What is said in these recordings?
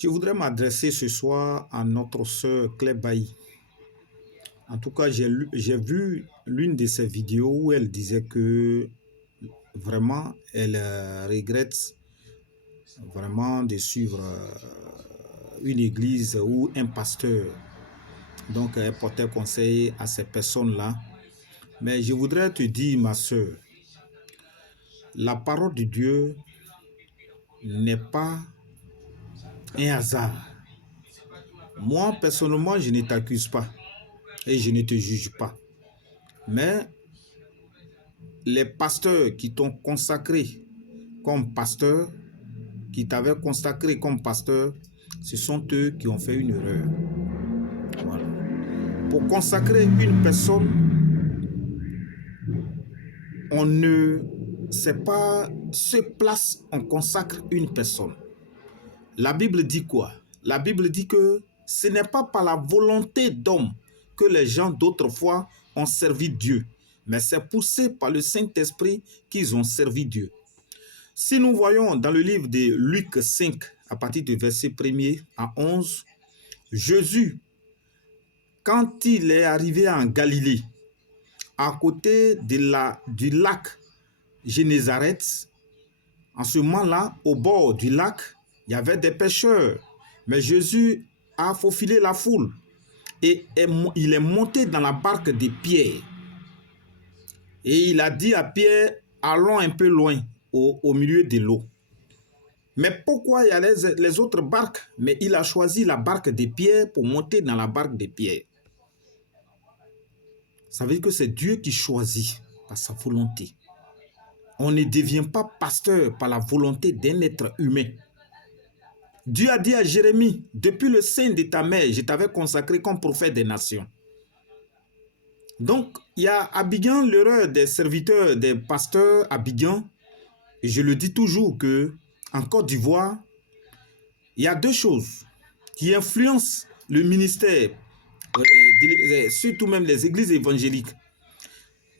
Je voudrais m'adresser ce soir à notre sœur Claire Bailly. En tout cas, j'ai vu l'une de ses vidéos où elle disait que vraiment, elle regrette vraiment de suivre une église ou un pasteur. Donc, elle portait conseil à ces personnes-là. Mais je voudrais te dire, ma sœur, la parole de Dieu n'est pas un hasard. Moi, personnellement, je ne t'accuse pas et je ne te juge pas. Mais les pasteurs qui t'ont consacré comme pasteur, qui t'avaient consacré comme pasteur, ce sont eux qui ont fait une erreur. Voilà. Pour consacrer une personne, on ne sait pas ce place on consacre une personne. La Bible dit quoi? La Bible dit que ce n'est pas par la volonté d'homme que les gens d'autrefois ont servi Dieu, mais c'est poussé par le Saint-Esprit qu'ils ont servi Dieu. Si nous voyons dans le livre de Luc 5, à partir du verset 1er à 11, Jésus, quand il est arrivé en Galilée, à côté du lac Génézareth, en ce moment-là, au bord du lac, il y avait des pêcheurs. Mais Jésus a faufilé la foule et il est monté dans la barque de Pierre. Et il a dit à Pierre, allons un peu loin, au milieu de l'eau. Mais pourquoi il y a les autres barques? Mais il a choisi la barque de Pierre pour monter dans la barque de Pierre. Ça veut dire que c'est Dieu qui choisit par sa volonté. On ne devient pas pasteur par la volonté d'un être humain. Dieu a dit à Jérémie, depuis le sein de ta mère, je t'avais consacré comme prophète des nations. Donc, il y a Abidjan, l'erreur des serviteurs, des pasteurs Abidjan. Et je le dis toujours que en Côte d'Ivoire, il y a deux choses qui influencent le ministère, surtout même les églises évangéliques.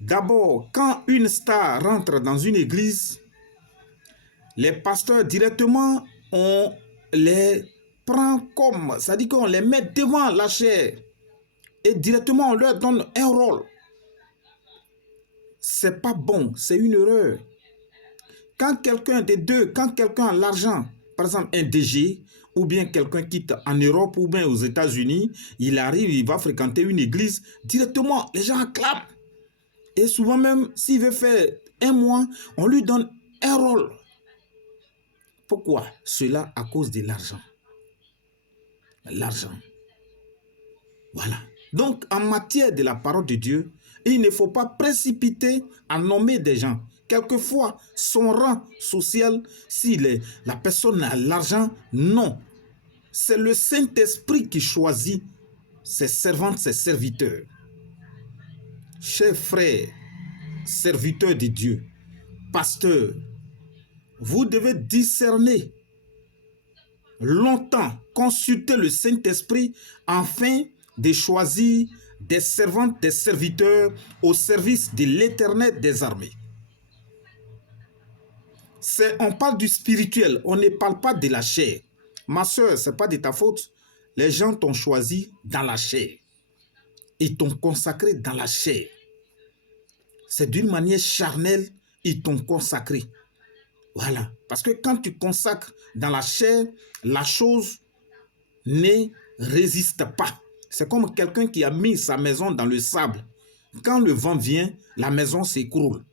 D'abord, quand une star rentre dans une église, les pasteurs directement, on les prend comme, c'est-à-dire qu'on les met devant la chair et directement on leur donne un rôle. C'est pas bon, c'est une erreur. Quand quelqu'un des deux, quand quelqu'un a l'argent, par exemple un DG, ou bien quelqu'un quitte en Europe ou bien aux États-Unis, il arrive, il va fréquenter une église, directement les gens acclament. Et souvent même, s'il veut faire un mois, on lui donne un rôle. Pourquoi? Cela à cause de l'argent. L'argent. Voilà. Donc, en matière de la parole de Dieu, il ne faut pas précipiter à nommer des gens. Quelquefois, son rang social, si la personne a l'argent, non. C'est le Saint-Esprit qui choisit ses servantes, ses serviteurs. Chers frères, serviteurs de Dieu, pasteurs, vous devez discerner longtemps, consulter le Saint-Esprit afin de choisir des servantes, des serviteurs au service de l'Éternel des armées. On parle du spirituel, on ne parle pas de la chair. Ma soeur, ce n'est pas de ta faute. Les gens t'ont choisi dans la chair. Ils t'ont consacré dans la chair. C'est d'une manière charnelle, ils t'ont consacré. Voilà. Parce que quand tu consacres dans la chair, la chose ne résiste pas. C'est comme quelqu'un qui a mis sa maison dans le sable. Quand le vent vient, la maison s'écroule.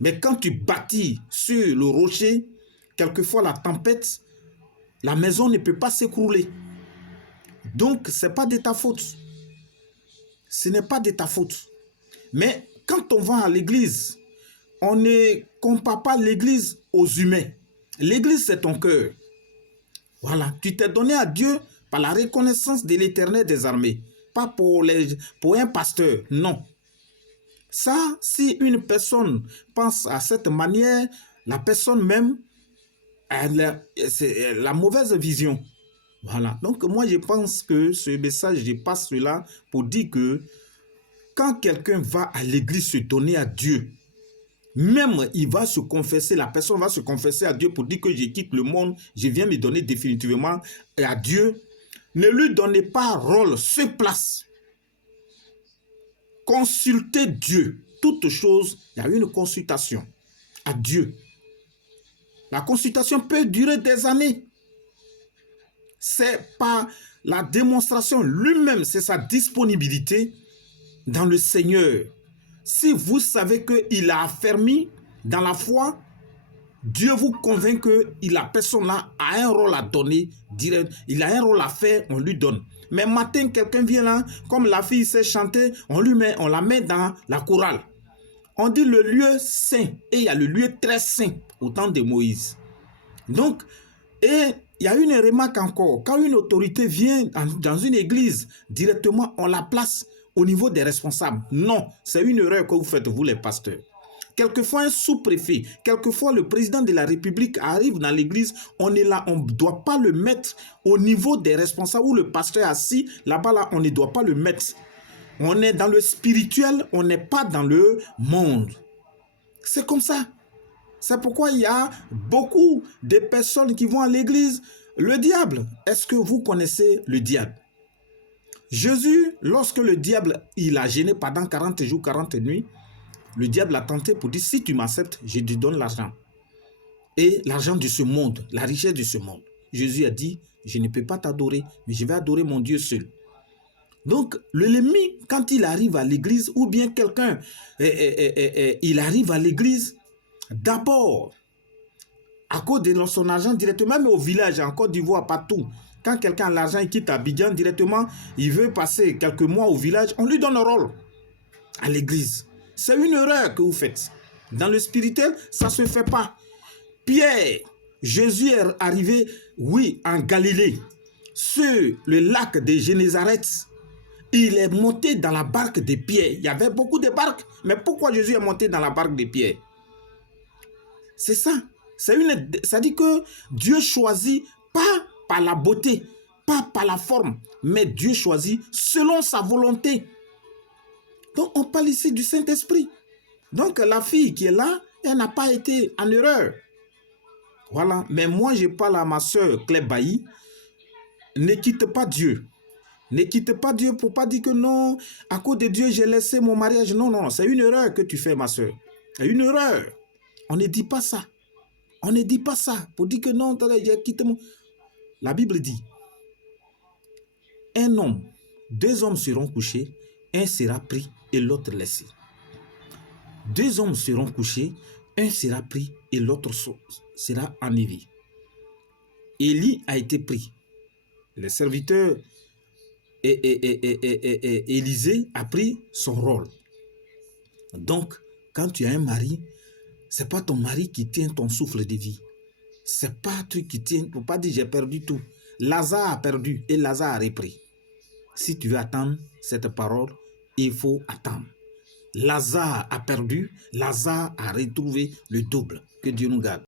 Mais quand tu bâtis sur le rocher, quelquefois la tempête, la maison ne peut pas s'écrouler. Donc, ce n'est pas de ta faute. Ce n'est pas de ta faute. Mais quand on va à l'église, on ne compare pas l'église aux humains. L'église, c'est ton cœur. Voilà, tu t'es donné à Dieu par la reconnaissance de l'Éternel des armées. Pas pour un pasteur, non. Ça, si une personne pense à cette manière, la personne même, c'est la mauvaise vision. Voilà. Donc, moi, je pense que ce message, je passe cela pour dire que quand quelqu'un va à l'église se donner à Dieu, Même il va se confesser, la personne va se confesser à Dieu pour dire que je quitte le monde, je viens me donner définitivement à Dieu. Ne lui donnez pas rôle, sur place. Consultez Dieu. Toute chose, il y a une consultation à Dieu. La consultation peut durer des années. C'est pas la démonstration lui-même, c'est sa disponibilité dans le Seigneur. Si vous savez qu'il a affermi dans la foi, Dieu vous convainc que la personne-là a un rôle à donner, il a un rôle à faire, on lui donne. Mais matin, quelqu'un vient là, comme la fille sait chanter, on la met dans la chorale. On dit le lieu saint, et il y a le lieu très saint au temps de Moïse. Donc, et il y a une remarque encore, quand une autorité vient dans une église, directement on la place au niveau des responsables. Non, c'est une erreur que vous faites, vous les pasteurs. Quelquefois un sous-préfet, quelquefois le président de la République arrive dans l'église, on est là, on ne doit pas le mettre au niveau des responsables où le pasteur est assis, là-bas, là, on ne doit pas le mettre. On est dans le spirituel, on n'est pas dans le monde. C'est comme ça. C'est pourquoi il y a beaucoup de personnes qui vont à l'église. Le diable, est-ce que vous connaissez le diable? Jésus, lorsque le diable, il a gêné pendant 40 jours, 40 nuits, le diable a tenté pour dire, si tu m'acceptes, je te donne l'argent. Et l'argent de ce monde, la richesse de ce monde. Jésus a dit, je ne peux pas t'adorer, mais je vais adorer mon Dieu seul. Donc, l'ennemi, quand il arrive à l'église, ou bien quelqu'un, il arrive à l'église, d'abord, à cause de son argent directement, même au village, en Côte d'Ivoire, partout, quand quelqu'un a l'argent, il quitte Abidjan directement, il veut passer quelques mois au village, on lui donne un rôle à l'église. C'est une erreur que vous faites. Dans le spirituel, ça ne se fait pas. Pierre, Jésus est arrivé, oui, en Galilée, sur le lac de Génézareth. Il est monté dans la barque de Pierre. Il y avait beaucoup de barques, mais pourquoi Jésus est monté dans la barque de Pierre? C'est ça. Ça dit que Dieu choisit pas par la beauté, pas par la forme, mais Dieu choisit selon sa volonté. Donc, on parle ici du Saint-Esprit. Donc, la fille qui est là, elle n'a pas été en erreur. Voilà. Mais moi, je parle à ma soeur Claire Bailly. Ne quitte pas Dieu. Ne quitte pas Dieu pour pas dire que non, à cause de Dieu, j'ai laissé mon mariage. Non, non, c'est une erreur que tu fais, ma soeur. C'est une erreur. On ne dit pas ça. On ne dit pas ça pour dire que non, j'ai quitté mon... La Bible dit, un homme, deux hommes seront couchés, un sera pris et l'autre laissé. Deux hommes seront couchés, un sera pris et l'autre sera enlevé. Élie a été pris. Le serviteur Élisée a pris son rôle. Donc, quand tu as un mari, ce n'est pas ton mari qui tient ton souffle de vie. Ce n'est pas un truc qui tient, pour pas dire j'ai perdu tout. Lazare a perdu et Lazare a repris. Si tu veux attendre cette parole, il faut attendre. Lazare a perdu, Lazare a retrouvé le double. Que Dieu nous garde.